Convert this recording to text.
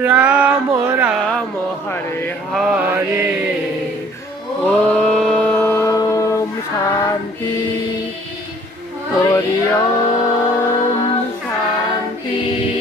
রাম রাম হরে হরে ওম শান্তি হরি ওম শান্তি ও